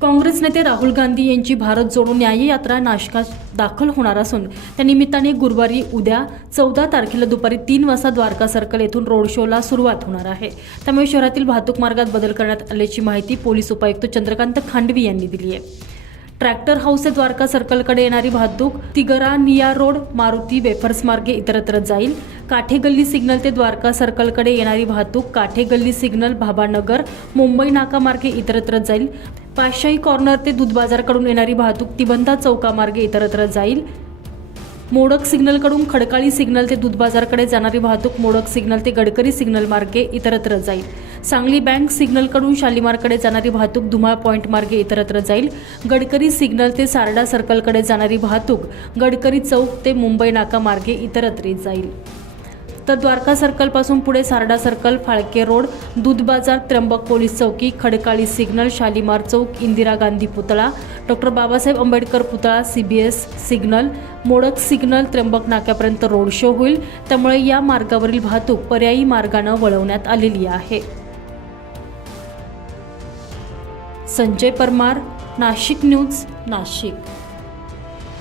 काँग्रेस नेते राहुल गांधी यांची भारत जोडो न्याय यात्रा दाखल होणार असून त्यानिमित्ताने गुरुवारी उद्या चौदा तारखेला दुपारी तीन वाजता द्वारका सर्कल येथून रोड शोला सुरुवात होणार आहे. त्यामुळे शहरातील वाहतूक मार्गात बदल करण्यात आल्याची माहिती पोलीस उपायुक्त चंद्रकांत खांडवी यांनी दिली आहे. ट्रॅक्टर हाऊस ते द्वारका सर्कलकडे येणारी वाहतूक तिगरा निया रोड मारुती वेफर्स मार्गे इतरत्र जाईल. काठे गल्ली सिग्नल ते द्वारका सर्कलकडे येणारी वाहतूक काठे गल्ली सिग्नल भाबानगर मुंबई नाका मार्गे इतरत्र जाईल. पाचशाही कॉर्नर ते दूध बाजारकडून येणारी वाहतूक तिबंधा चौकामार्गे इतरत्र जाईल. मोडक सिग्नलकडून खडकाळी सिग्नल ते दूध बाजारकडे जाणारी वाहतूक मोडक सिग्नल ते गडकरी सिग्नल मार्गे इतरत्र जाईल. सांगली बँक सिग्नलकडून शालिमारकडे जाणारी वाहतूक धुमाळ पॉईंट मार्गे इतरत्र जाईल. गडकरी सिग्नल ते सारडा सर्कलकडे जाणारी वाहतूक गडकरी चौक ते मुंबई नाका मार्गे इतरत्र जाईल. तर द्वारका सर्कलपासून पुढे सारडा सर्कल फाळके रोड दूध बाजार त्र्यंबक पोलीस चौकी खडकाळी सिग्नल शालिमार चौक इंदिरा गांधी पुतळा डॉक्टर बाबासाहेब आंबेडकर पुतळा C B S signal Modak signal Trimbak नाक्यापर्यंत road show होईल. त्यामुळे या मार्गावरील वाहतूक पर्यायी मार्गानं वळवण्यात आलेली आहे. संजय परमार नाशिक न्यूज नाशिक.